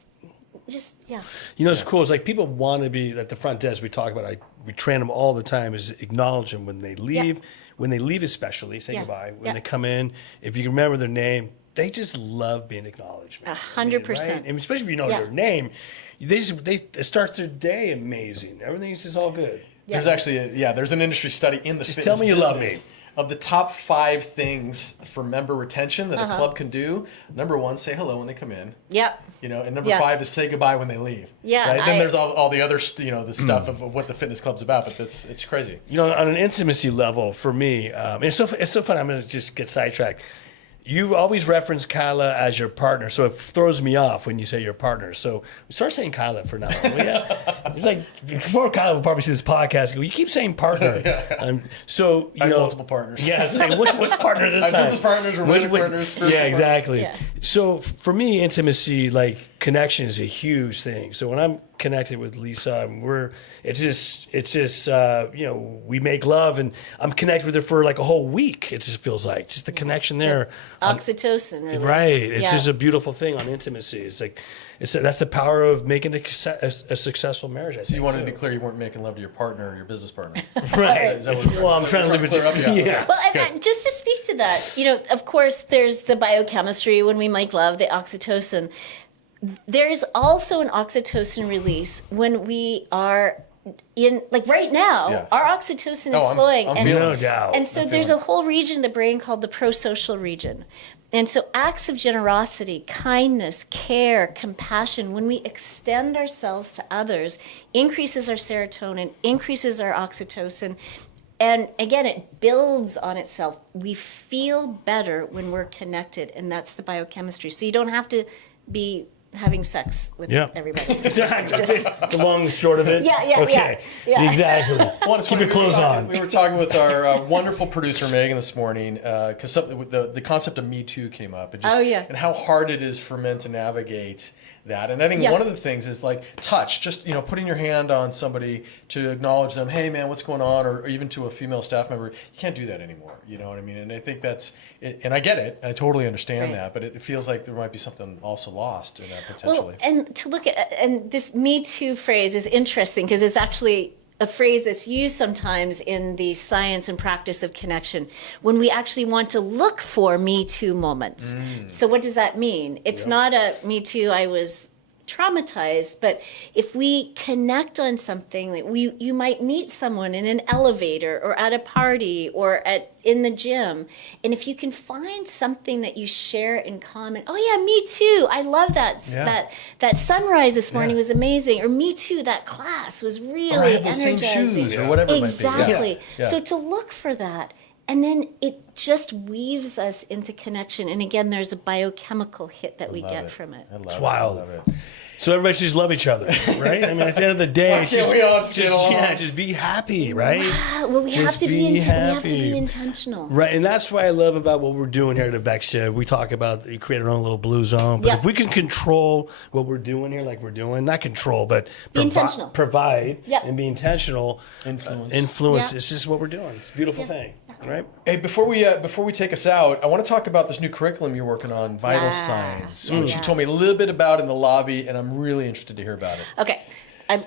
yeah. You know, it's cool. It's like people want to be at the front desk. We talk about, we train them all the time is acknowledge them when they leave. Yeah. When they leave especially, say Yeah. goodbye. When Yeah. they come in, if you remember their name, they just love being acknowledged. man. 100%. Right? And especially if you know Yeah. their name, it starts their day amazing. Everything's just all good. Yeah. There's actually, there's an industry study in the Just fitness tell me you love business of the top 5 things for member retention that a club can do. Number 1, say hello when they come in. Yep. And number Yeah. 5 is say goodbye when they leave. Yeah, Right? Then I- there's all the other, the stuff of what the fitness club's about. But it's crazy. You know, on an intimacy level, for me, it's so fun. I'm going to just get sidetracked. You always reference Kyla as your partner, so it throws me off when you say your partner. So start saying Kyla for now. It's like before Kyla will probably see this podcast. Go, you keep saying partner. So you I have know, multiple partners. Yeah, saying which partner this I have time? business partners, romantic partners, spiritual Yeah, partners. exactly. Yeah. So for me, intimacy, like connection, is a huge thing. So when I'm connected with Lisa, and it's just we make love, and I'm connected with her for like a whole week. It just feels like just the connection there. Oxytocin, really. Right. It's just a beautiful thing on intimacy. It's like, that's the power of making a successful marriage. So you wanted to be clear, you weren't making love to your partner or your business partner. right. Is that what you're Well, I'm trying to leave it clear up? Yeah. Yeah. Well, and just to speak to that, of course, there's the biochemistry when we make love, the oxytocin. There is also an oxytocin release when we are in, like right now, Yeah. our oxytocin is Oh, I'm flowing. feeling and, it. No doubt. and so there's a whole region in the brain called the prosocial region. And so acts of generosity, kindness, care, compassion, when we extend ourselves to others, increases our serotonin, increases our oxytocin. And again, it builds on itself. We feel better when we're connected, and that's the biochemistry. So you don't have to be having sex with everybody. Exactly. Just- The long and short of it. Yeah, Okay. yeah. Exactly. Well, it's Keep funny, your clothes on. We were talking with our wonderful producer Megan this morning because the concept of Me Too came up, and and how hard it is for men to navigate that. And I think one of the things is like touch, just putting your hand on somebody to acknowledge them. Hey, man, what's going on? Or even to a female staff member, you can't do that anymore. You know what I mean? And I think that's it. And I get it. I totally understand that. But it feels like there might be something also lost in that potentially. Well, and to look at, and this Me Too phrase is interesting because it's actually a phrase that's used sometimes in the science and practice of connection when we actually want to look for Me Too moments. So what does that mean? It's not a Me Too, I was traumatized, but if we connect on something, like you might meet someone in an elevator or at a party or in the gym, and if you can find something that you share in common, oh yeah, me too, I love that that sunrise this morning was amazing, or me too, that class was really or I have those same energizing, shoes or whatever exactly. it might be. Yeah. So to look for that. And then it just weaves us into connection. And again, there's a biochemical hit that we get from it. It's wild. So everybody should just love each other, right? I mean, at the end of the day, Why can't we all just get along? just be happy, right? Well, we Just have to be we have to happy. be intentional. Right, and that's what I love about what we're doing here at Evexia. We talk about you create our own little blue zone, but if we can control what we're doing here, like we're doing, not control, but intentional. Provide Yep. and be intentional, influence. It's just what we're doing. It's a beautiful thing, right? Hey, before we take us out, I want to talk about this new curriculum you're working on, Vital Signs, which you told me a little bit about in the lobby, and I'm really interested to hear about it. Okay.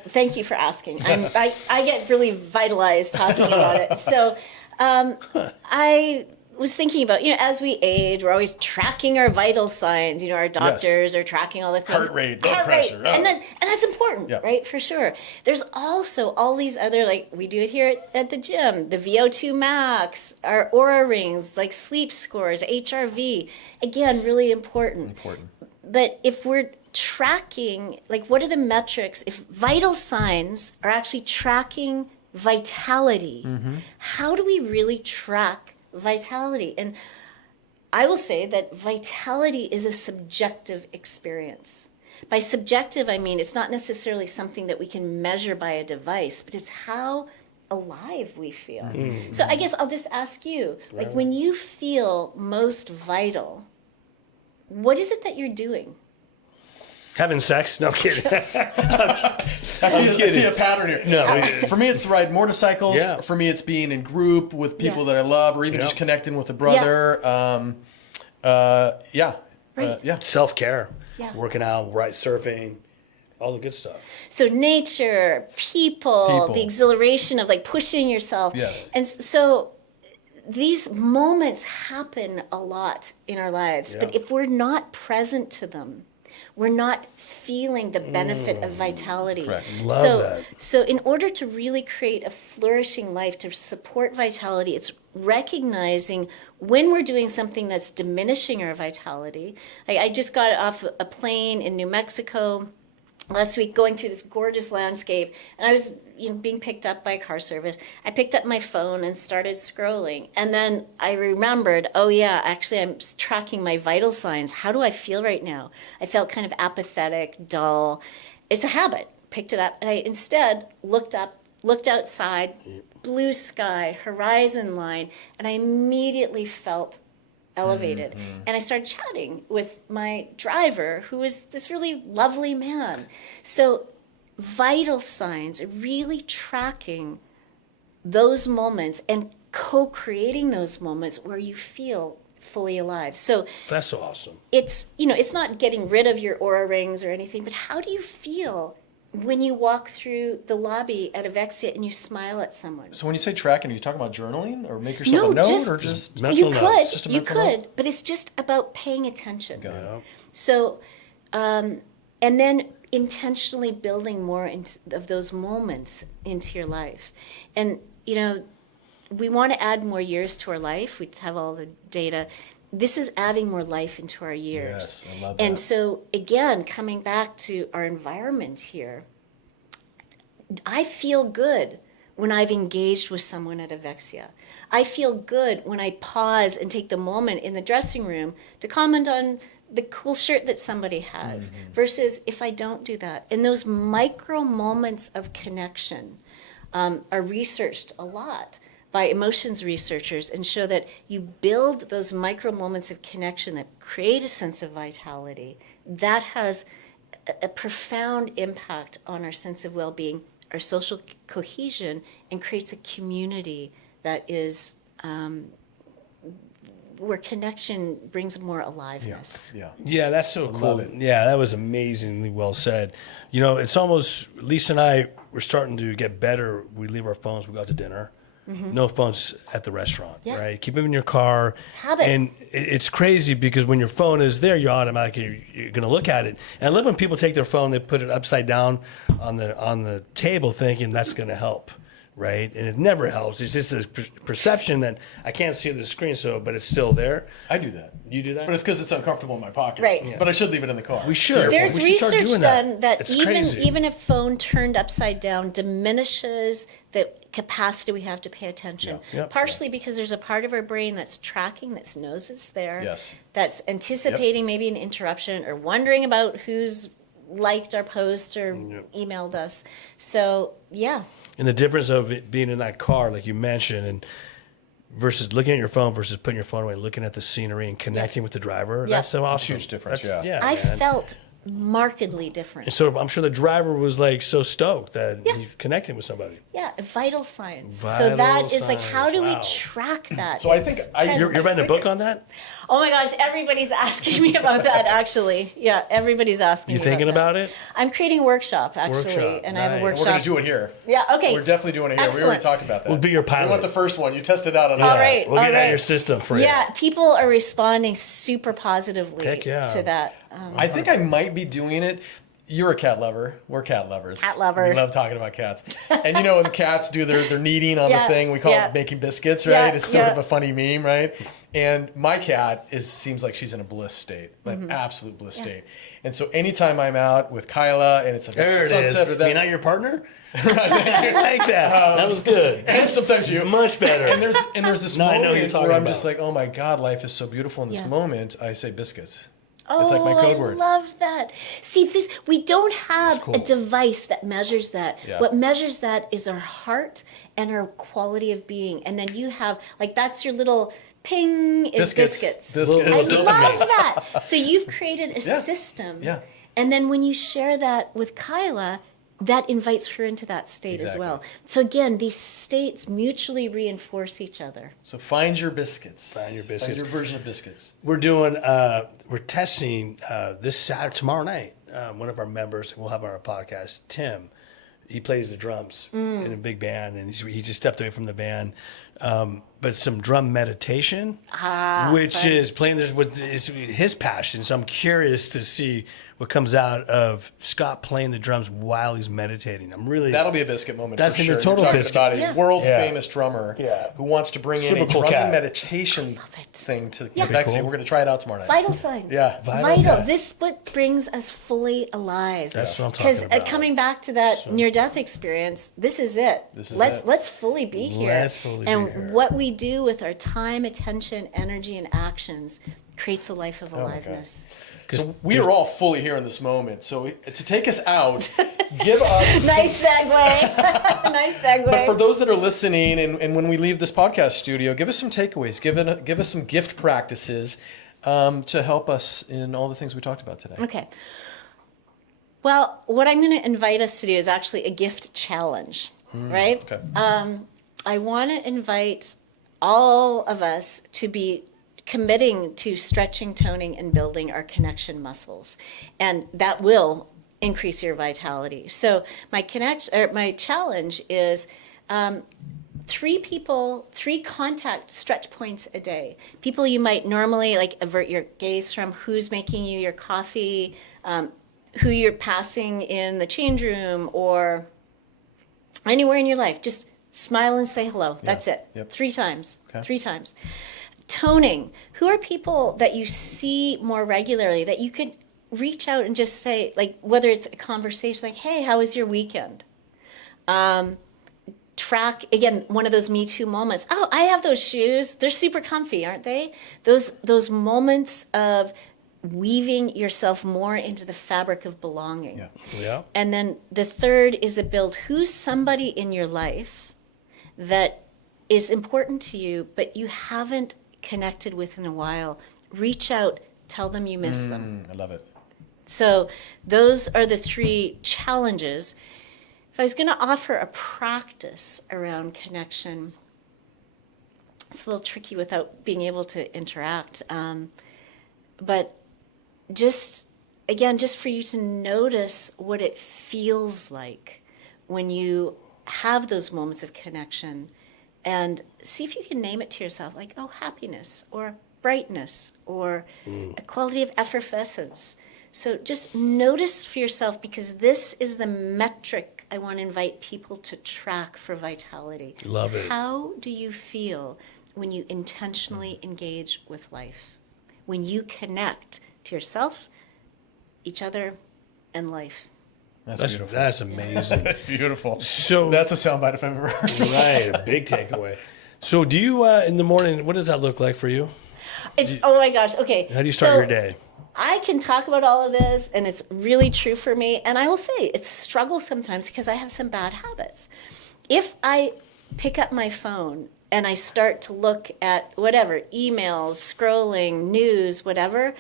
Thank you for asking. I get really vitalized talking about it. So I was thinking about, as we age, we're always tracking our vital signs. Our doctors are tracking all the things. Heart rate, blood pressure. Oh. And that's important, right? For sure. There's also all these other, like we do it here at the gym, the VO2 max, our Aura rings, like sleep scores, HRV. Again, really important. But if we're tracking, like what are the metrics? If vital signs are actually tracking vitality, how do we really track vitality? And I will say that vitality is a subjective experience. By subjective, I mean it's not necessarily something that we can measure by a device, but it's how alive we feel. So I guess I'll just ask you, like when you feel most vital, what is it that you're doing? Having sex? No, I'm kidding. I see a pattern here. No, For me, it's riding motorcycles. Yeah. For me, it's being in group with people that I love, or even just connecting with a brother. Right. Self-care, Yeah. working out, surfing, all the good stuff. So nature, people, the exhilaration of like pushing yourself. Yes. And so these moments happen a lot in our lives, but if we're not present to them, we're not feeling the benefit of vitality. Correct. Love that. So in order to really create a flourishing life, to support vitality, it's recognizing when we're doing something that's diminishing our vitality. I just got off a plane in New Mexico last week, going through this gorgeous landscape, and I was being picked up by a car service. I picked up my phone and started scrolling, and then I remembered, oh yeah, actually I'm tracking my vital signs. How do I feel right now? I felt kind of apathetic, dull. It's a habit. Picked it up, and I instead looked outside, blue sky, horizon line, and I immediately felt elevated. And I started chatting with my driver, who was this really lovely man. So vital signs, really tracking those moments and co-creating those moments where you feel fully alive. So That's so awesome. it's, it's not getting rid of your Aura rings or anything, but how do you feel when you walk through the lobby at Evexia and you smile at someone? So when you say tracking, are you talking about journaling, or make yourself a note, or just mental notes. Just a You mental note? could, but it's just about paying attention. Got it. Yeah. So, and then intentionally building more of those moments into your life. And, we want to add more years to our life. We have all the data. This is adding more life into our years. Yes, I love that. And so, again, coming back to our environment here, I feel good when I've engaged with someone at Evexia. I feel good when I pause and take the moment in the dressing room to comment on the cool shirt that somebody has, versus if I don't do that. And those micro moments of connection are researched a lot by emotions researchers, and show that you build those micro moments of connection that create a sense of vitality. That has a profound impact on our sense of well-being, our social cohesion, and creates a community that is where connection brings more aliveness. Yeah, that's so cool. love it. Yeah, that was amazingly well said. It's almost, Lisa and I, we're starting to get better. We leave our phones, we go out to dinner. No phones at the restaurant, Yeah. right? Keep them in your car. Habit. And it's crazy because when your phone is there, you're automatically you're going to look at it. And I love when people take their phone, they put it upside down on the table, thinking that's going to help, right? And it never helps. It's just a perception that I can't see the screen, but it's still there. I do that. You do that? But it's because it's uncomfortable in my pocket. Right. Yeah. But I should leave it in the car. We should. There's We should start research doing done that It's crazy. even a phone turned upside down diminishes the capacity we have to pay attention. Yeah. Yep. Partially because there's a part of our brain that's tracking, that knows it's there, Yes. that's anticipating maybe an interruption or wondering about who's liked our post or emailed us. So, yeah. And the difference of it being in that car, like you mentioned, and versus looking at your phone versus putting your phone away, looking at the scenery and connecting with the driver. Yeah. That's so awesome. huge difference, That's- yeah. I man. felt markedly different. And so I'm sure the driver was like so stoked that he's connecting with somebody. Yeah, vital signs. So Vital that is like, how do we signs, wow. track that? So I think You're writing a book on that? Oh my gosh, everybody's asking me about that, actually. Yeah, everybody's asking You me thinking about it? I'm creating a workshop, actually. Workshop, And I have a nice. We're workshop. going to do it here. Yeah, okay. We're definitely doing it here. We already Excellent. talked about that. We'll be your pilot. We want the first one. You test it out on Yeah. us. All right, We'll get all out right. your system for you. Yeah, people are responding super positively Heck yeah. to that. I think I might be doing it. You're a cat lover. We're cat lovers. Cat lover. We love talking about cats. And you know when the cats do their kneading on Yeah, the thing, we call yeah. it making biscuits, Yeah, right? It's sort yeah. of a funny meme, right? And my cat seems like she's in a bliss state, like Mm-hmm. absolute bliss state. And so anytime I'm out with Kyla and it's like There a it is. sunset or that, You're not your partner? I like that. That was good. and sometimes you, Much better. and there's this No, I know what you're moment talking where I'm about. just like, oh my God, life is so beautiful in this Yeah. moment. I say biscuits. Oh, It's like my code word. I love that. See, we don't have cool. a device that measures that. Yeah. What measures that is our heart and our quality of being. And then you have, like, that's your little ping is biscuits. Biscuits. I Biscuits. love that. So you've created a Yeah. system. Yeah. And then when you share that with Kyla, that invites her into that state as Exactly. well. So again, these states mutually reinforce each other. So find your biscuits. Find your biscuits. Find your version of biscuits. We're doing, we're testing this Saturday, tomorrow night. One of our members, we'll have on our podcast, Tim. He plays the drums in a big band, and he just stepped away from the band. But some drum meditation, which fun. is playing this with his passion. So I'm curious to see what comes out of Scott playing the drums while he's meditating. I'm really That'll be a biscuit moment That's for gonna sure. be a total You're talking biscuit. about a Yeah. world Yeah. famous drummer Yeah. who wants to bring in Super a cool drumming cat. meditation love it. thing to Yeah. Evexia. Cool. We're going to try it out tomorrow night. Vital signs. Yeah. Vital. Vital. This what brings us fully alive. That's what I'm talking about. Because coming back to that near-death experience, this is it. This is let's it. let's fully be here. Let's fully be and here. what we do with our time, attention, energy, and actions creates a life of Oh my God. aliveness. So we are all fully here in this moment. So to take us out, give us. Nice segue. Nice segue. But for those that are listening, and when we leave this podcast studio, give us some takeaways. Give us some gift practices to help us in all the things we talked about today. Okay. Well, what I'm going to invite us to do is actually a gift challenge, right? Okay. I want to invite all of us to be committing to stretching, toning, and building our connection muscles. And that will increase your vitality. So my challenge is 3 contact stretch points a day. People you might normally like avert your gaze from, who's making you your coffee, who you're passing in the change room or anywhere in your life. Just smile and say hello. That's it. Yep. 3 times. Okay. 3 times. Toning. Who are people that you see more regularly that you could reach out and just say, like, whether it's a conversation like, hey, how was your weekend? Track, again, one of those Me Too moments. Oh, I have those shoes. They're super comfy, aren't they? Those moments of weaving yourself more into the fabric of belonging. Yeah. Yeah. And then the third is to build who's somebody in your life that is important to you, but you haven't connected with in a while. Reach out, tell them you miss them. I love it. So those are the 3 challenges. If I was going to offer a practice around connection, it's a little tricky without being able to interact. But just for you to notice what it feels like when you have those moments of connection and see if you can name it to yourself, like, oh, happiness or brightness or a quality of effervescence. So just notice for yourself, because this is the metric I want to invite people to track for vitality. Love it. How do you feel when you intentionally engage with life? When you connect to yourself, each other, and life. That's beautiful. That's amazing. That's beautiful. So That's a soundbite if I've ever heard. right, a big takeaway. So do you in the morning? What does that look like for you? It's, oh my gosh, okay. How do you start So your day? I can talk about all of this, and it's really true for me. And I will say it's a struggle sometimes because I have some bad habits. If I pick up my phone and I start to look at whatever, emails, scrolling, news, whatever,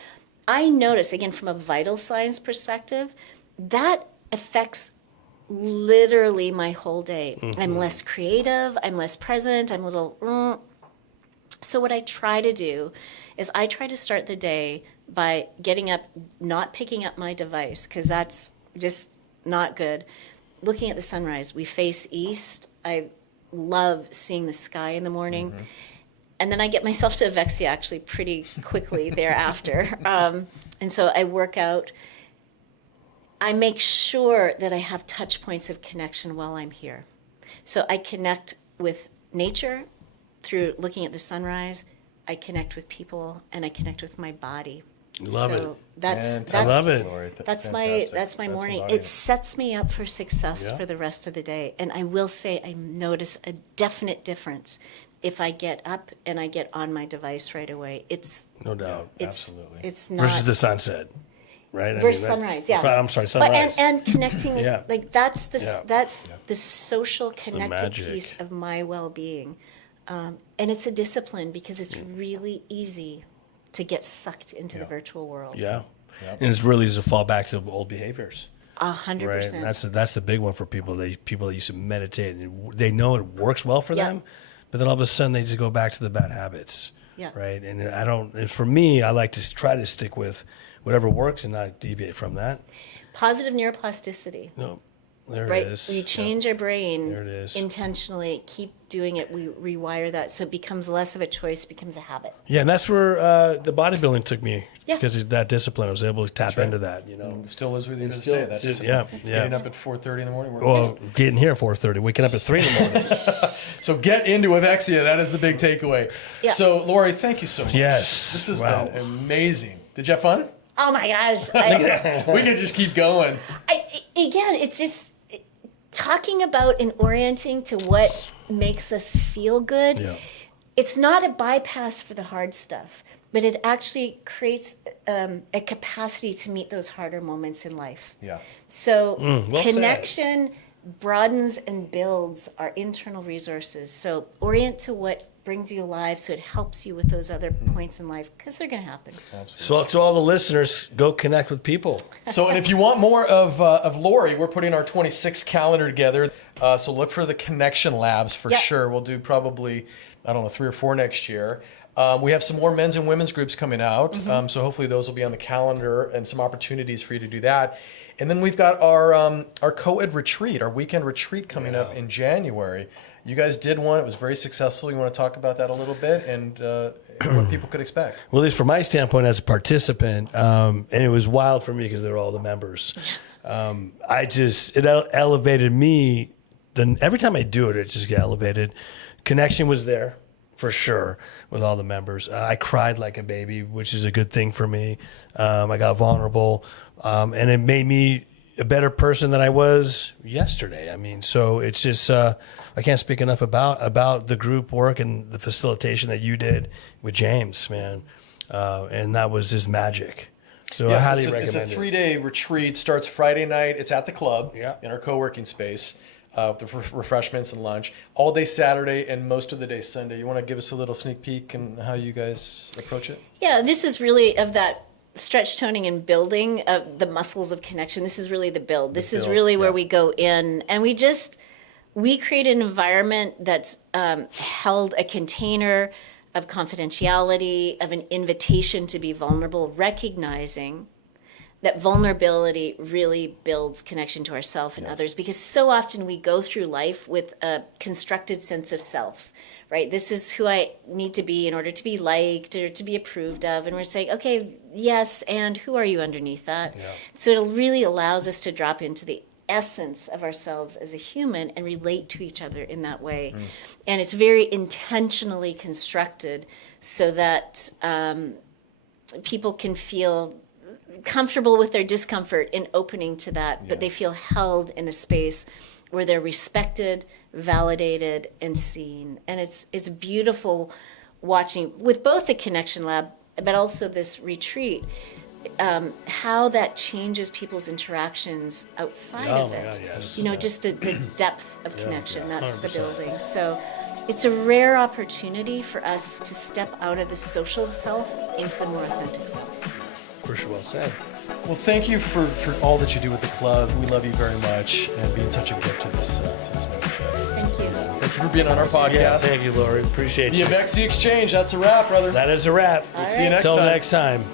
I notice, again, from a vital signs perspective, that affects literally my whole day. I'm less creative, I'm less present, I'm a little. So what I try to do is I try to start the day by getting up, not picking up my device, because that's just not good. Looking at the sunrise. We face east. I love seeing the sky in the morning. And then I get myself to Evexia actually pretty quickly thereafter. And so I work out. I make sure that I have touch points of connection while I'm here. So I connect with nature through looking at the sunrise. I connect with people, and I connect with my body. Love it. That's I love it. Lori, that's fantastic. my morning. embodied. It sets me up for success Yeah. for the rest of the day. And I will say I notice a definite difference if I get up and I get on my device right away. It's No doubt. Absolutely. It's not Versus the sunset, right? versus sunrise. Yeah, I'm sorry, But, sunrise. and connecting with Yeah. like that's the Yeah. that's the social connected magic. piece of my well-being, and it's a discipline because it's really easy to get sucked into the virtual world. Yeah. And it's really easy to fall back to old behaviors. 100%. Right. And that's the big one for people. People that used to meditate, and they know it works well for Yeah. them, but then all of a sudden they just go back to the bad habits. Yeah. Right. And for me, I like to try to stick with whatever works and not deviate from that. Positive neuroplasticity. No, there Right? it is. We change our brain There it is. intentionally, keep doing it, we rewire that so it becomes less of a choice, becomes a habit. Yeah, and that's where the bodybuilding took me. Yeah. Because of that discipline, I was able to tap right. into that, you know. Still is with you to this still- day. That's just yeah, getting yeah. up at 4:30 in the morning. Working. Well, getting here at 4:30, waking up at 3 in the morning. So get into Evexia. That is the big takeaway. Yeah. So Lori, thank you so much. Yes. This has Wow. been amazing. Did you have fun? Oh my gosh. We can just keep going. Again, it's just talking about and orienting to what makes us feel good. Yeah. It's not a bypass for the hard stuff, but it actually creates a capacity to meet those harder moments in life. Yeah. So well said. connection broadens and builds our internal resources. So orient to what brings you alive so it helps you with those other points in life because they're going to happen. So to all the listeners, go connect with people. So, and if you want more of Lori, we're putting our 26 calendar together. So look for the Connection Labs for Yep. sure. We'll do probably, 3 or 4 next year. We have some more men's and women's groups coming out. So hopefully those will be on the calendar and some opportunities for you to do that. And then we've got our co-ed retreat, our weekend retreat coming up in January. You guys did one. It was very successful. You want to talk about that a little bit and what people could expect? Well, at least from my standpoint as a participant, and it was wild for me because they're all the members. It elevated me. Then every time I do it, it just get elevated. Connection was there for sure with all the members. I cried like a baby, which is a good thing for me. I got vulnerable, and it made me a better person than I was yesterday. I mean, so it's just I can't speak enough about the group work and the facilitation that you did with James, man, and that was just magic. So I highly recommend it. It's a 3-day retreat. Starts Friday night. It's at the club in our co-working space. With the refreshments and lunch. All day Saturday and most of the day Sunday. You want to give us a little sneak peek and how you guys approach it? Yeah, this is really of that stretch, toning, and building of the muscles of connection. This is really the build. This is really where we go in and we create an environment that's held a container of confidentiality, of an invitation to be vulnerable, recognizing that vulnerability really builds connection to ourselves and others, because so often we go through life with a constructed sense of self, right? This is who I need to be in order to be liked or to be approved of. And we're saying, okay, yes, and who are you underneath that? Yeah. So it really allows us to drop into the essence of ourselves as a human and relate to each other in that way. And it's very intentionally constructed so that people can feel comfortable with their discomfort in opening to that, but they feel held in a space where they're respected, validated, and seen. And it's beautiful watching with both the Connection Lab, but also this retreat, how that changes people's interactions outside of it. God, yes. You know, just the depth of connection. That's the building. So it's a rare opportunity for us to step out of the social self into the more authentic self. For sure, well said. Well, thank you for all that you do with the club. We love you very much and being such a gift to this membership. Thank you. Thank you for being on our podcast. Yeah, thank you, Lori. Appreciate The you. Evexia Exchange, that's a wrap, brother. That is a wrap. We'll see you next Till time. next time.